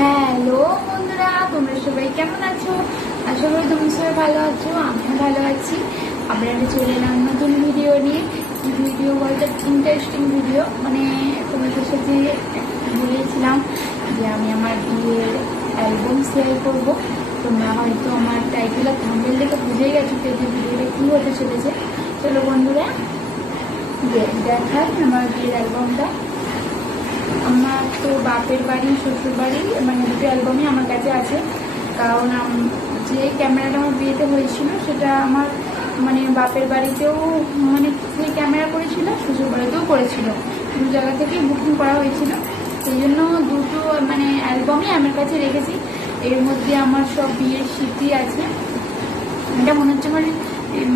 Hello বন্ধুরা, তোমরা সবাই কেমন আছো? আশা করি তোমরা সবাই ভালো আছো। আমিও ভালো আছি। আমরা চলে এলাম নতুন ভিডিও নিয়ে। ভিডিও বলতে ইন্টারেস্টিং ভিডিও, মানে তোমাদের সাথে বলেছিলাম যে আমি আমার বিয়ের অ্যালবাম শেয়ার করবো। তোমরা হয়তো আমার টাইটেল আর থাম্বনেল দেখে বুঝেই গেছো যে ভিডিওটা কী হতে চলেছে। চলো বন্ধুরা দেখাই আমার বিয়ের অ্যালবামটা। আমার তো বাপের বাড়ি শ্বশুর বাড়ি মানে দুটো অ্যালবামই আমার কাছে আছে, কারণ যে ক্যামেরাটা আমার বিয়েতে হয়েছিল সেটা আমার মানে বাপের বাড়িতেও মানে সেই ক্যামেরা করেছিল, শ্বশুর বাড়িতেও করেছিল, দু জায়গা থেকেই বুকিং করা হয়েছিল। সেই জন্য দুটো মানে অ্যালবামই আমার কাছে রেখেছি। এর মধ্যে আমার সব বিয়ের স্মৃতি আছে। এটা মনে হচ্ছে আমার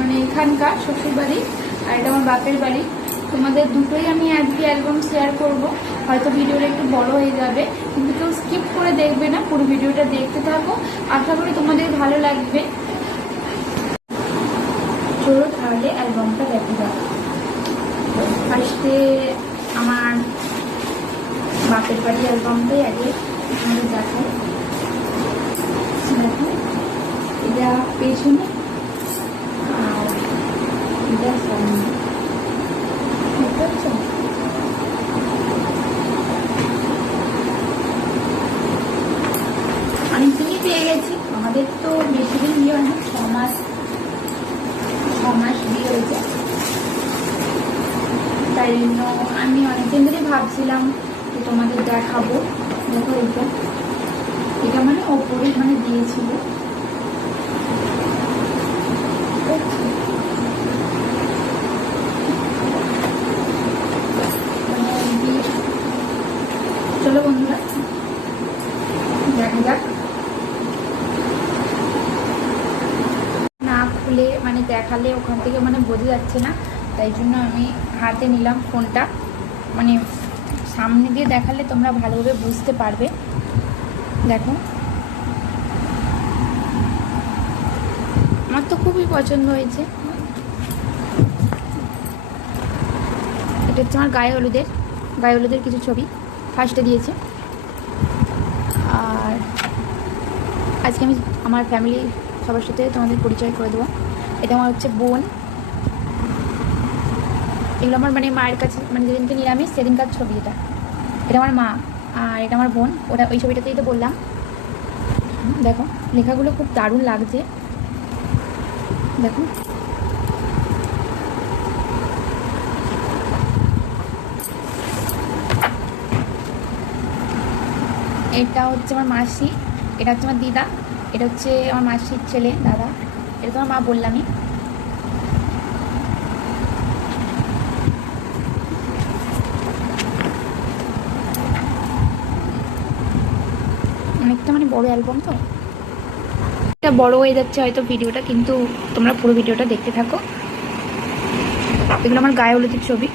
মানে এখানকার শ্বশুর বাড়ি, আর এটা আমার বাপের বাড়ি। তোমাদের দুটোই আমি আজকে অ্যালবাম শেয়ার করব। হয়তো ভিডিওটা একটু বড় হয়ে যাবে, কিন্তু কেউ স্কিপ করে দেখবে না, পুরো ভিডিওটা দেখতে থাকো। আশা করি তোমাদের ভালো লাগবে। চলো তাহলে অ্যালবামটা দেখে যাও। ফার্স্টে আমার বাপের বাড়ি অ্যালবামটাই আগে আমাদের দেখাই। দেখো, এটা পেছনে আর এটা সামনে। অনেকদিনই পেয়ে গেছি। আমাদের তো বেশি দিন বিয়ে হয় না, ছ মাস বিয়ে হয়েছে। তাই জন্য আমি অনেকদিন ধরে ভাবছিলাম যে তোমাদের দেখাবো। দেখো এটা মানে ওপরে মানে দিয়েছিল। চলো বন্ধুরা দেখা যাক। না খুলে মানে দেখালে ওখান থেকে মানে বোঝা যাচ্ছে না, তাই জন্য আমি হাতে নিলাম ফোনটা। মানে সামনে দিয়ে দেখালে তোমরা ভালোভাবে বুঝতে পারবে। দেখো, আমার তো খুবই পছন্দ হয়েছে। এটা হচ্ছে আমার গায়ে হলুদের কিছু ছবি ফার্স্টে দিয়েছে। আর আজকে আমি আমার ফ্যামিলি সবার সাথে তোমাদের পরিচয় করে দেবো। এটা আমার হচ্ছে বোন। এগুলো আমার মানে মায়ের কাছে মানে যেদিনকে নিরামিষ সেদিনকার ছবি। এটা আমার মা, আর এটা আমার বোন। ওরা ওই ছবিটাতেই তো বললাম। দেখো লেখাগুলো খুব দারুণ লাগছে। দেখো এটা হচ্ছে আমার মাসি, এটা হচ্ছে আমার দিদা, এটা হচ্ছে আমার মাসির ছেলে দাদা। এটা তো আমার মা বললামই। অনেকটা মানে বড় অ্যালবাম, তো এটা বড় হয়ে যাচ্ছে হয়তো ভিডিওটা, কিন্তু তোমরা পুরো ভিডিওটা দেখতে থাকো। এগুলো আমার গায়ে হলুদের ছবি।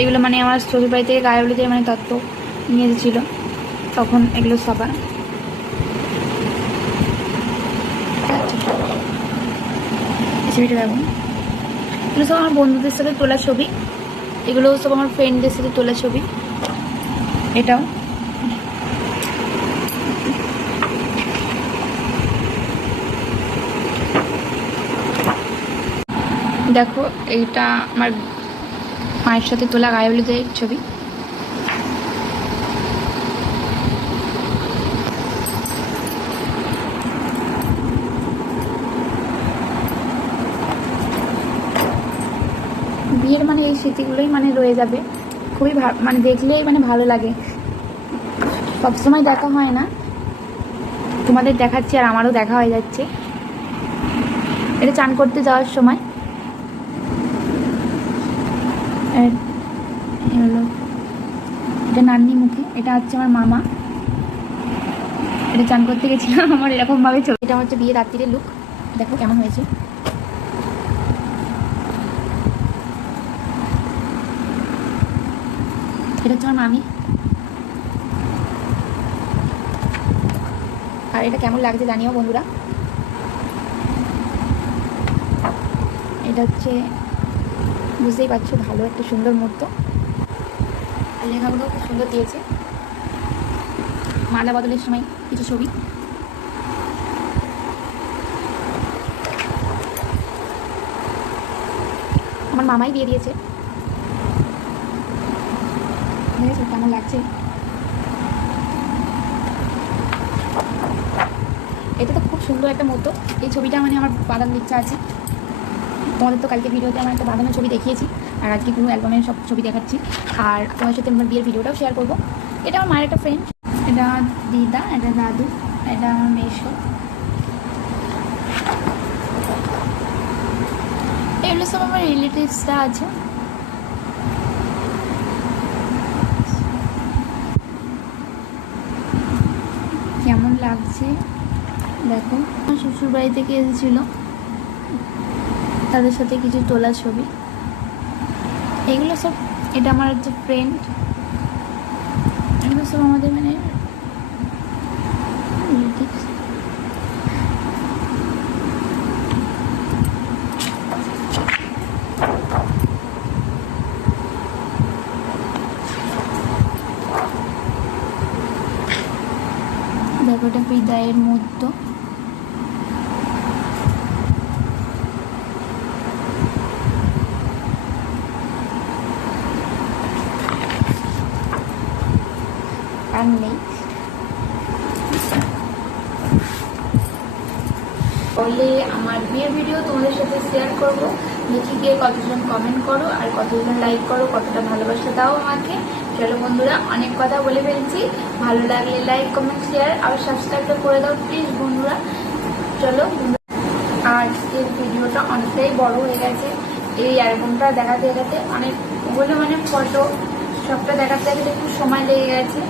এগুলো মানে আমার শ্বশুর বাড়ি থেকে গায়ে হলুদের মানে তত্ত্ব নিয়ে এসেছিল, তখন এগুলো সবার ছবিটা দেখো। এগুলো সব আমার বন্ধুদের সাথে তোলা ছবি। এগুলো সব আমার ফ্রেন্ডদের সাথে তোলা ছবি। এটাও দেখো, এইটা আমার মায়ের সাথে তোলা গায়ে হলুদের ছবি। বিয়ের মানে এই স্মৃতিগুলোই মানে রয়ে যাবে। খুবই মানে দেখলেই মানে ভালো লাগে। সবসময় দেখা হয় না, তোমাদের দেখাচ্ছি আর আমারও দেখা হয়ে যাচ্ছে। এটা চান করতে যাওয়ার সময়। এটা নান্নি মুখে। এটা হচ্ছে আমার মামা। এটা চান করতে গেছিলাম আমার এরকমভাবে ছবি। এটা হচ্ছে বিয়ে রাত্রির লুক। দেখো কেমন হয়েছে। এটা হচ্ছে আমার মামি। আর এটা কেমন লাগছে জানিও বন্ধুরা। এটা হচ্ছে বুঝতেই পারছো, ভালো একটা সুন্দর মুহূর্ত। আর লেখাগুলো খুব সুন্দর দিয়েছে। মালা বদলের সময় কিছু ছবি। আমার মামাই দিয়ে দিয়েছে, কেমন লাগছে। এটা তো খুব সুন্দর একটা মতো। এই ছবিটা মানে আমার বাঁধানোর ইচ্ছা আছে। তোমাদের তো কালকে ভিডিওতে আমার একটা বাঁধানোর ছবি দেখিয়েছি, আর আজকে পুরো অ্যালবামের সব ছবি দেখাচ্ছি, আর তোমার সাথে আমার বিয়ের ভিডিওটাও শেয়ার করবো। এটা আমার মায়ের একটা ফ্রেন্ড, এটা দিদা, এটা দাদু, এটা আমার মেশো। এগুলো সব আমার রিলেটিভসরা আছে। কেমন লাগছে দেখো। আমার শ্বশুর বাড়ি থেকে এসেছিল, তাদের সাথে কিছু তোলা ছবি। এগুলো সব, এটা আমার হচ্ছে ফ্রেন্ড, এগুলো সব আমাদের মানে রিলেটিভস। দেখো এটা বিদায়ের মুহূর্ত। আর নেই বলে আমার বিয়ের ভিডিও তোমাদের সাথে শেয়ার করবো। দেখি গিয়ে কতজন কমেন্ট করো আর কতজন লাইক করো, কতটা ভালোবাসা দাও আমাকে। চলো বন্ধুরা, অনেক কথা বলে ফেলছি। ভালো লাগলে লাইক, কমেন্ট, শেয়ার আর সাবস্ক্রাইবটা করে দাও প্লিজ বন্ধুরা। চলো, আজকের ভিডিওটা অনেকটাই বড় হয়ে গেছে। এই অ্যালবামটা দেখাতে দেখাতে অনেকগুলো মানে ফটো সবটা দেখাতে দেখাতে একটু সময় লেগে গেছে।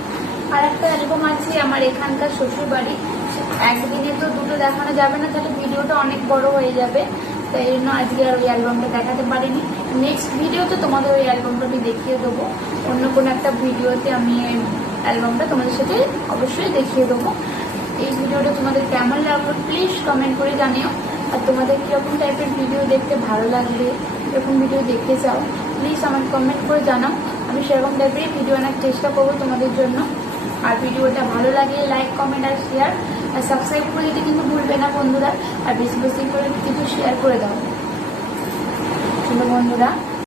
আর একটা অ্যালবাম আছে আমার এখানকার শ্বশুর বাড়ি, একদিনে তো দুটো দেখানো যাবে না, তাহলে ভিডিওটা অনেক বড় হয়ে যাবে। তাই জন্য আজকে আর ওই অ্যালবামটা দেখাতে পারিনি। নেক্সট ভিডিওতে তোমাদের ওই অ্যালবামটা আমি দেখিয়ে দেবো। অন্য কোনো একটা ভিডিওতে আমি অ্যালবামটা তোমাদের সাথে অবশ্যই দেখিয়ে দেবো। এই ভিডিওটা তোমাদের কেমন লাগলো প্লিজ কমেন্ট করে জানিও। আর তোমাদের কীরকম টাইপের ভিডিও দেখতে ভালো লাগবে, এরকম ভিডিও দেখতে চাও প্লিজ আমাকে কমেন্ট করে জানাও। আমি সেরকম টাইপের ভিডিও আনার চেষ্টা করবো তোমাদের জন্য। আর ভিডিওটা ভালো লাগলে লাইক, কমেন্ট আর শেয়ার আর সাবস্ক্রাইব করে দিতে কিন্তু ভুলবে না বন্ধুরা। আর বেশি বেশি করে কিন্তু শেয়ার করে দাও। চলো বন্ধুরা।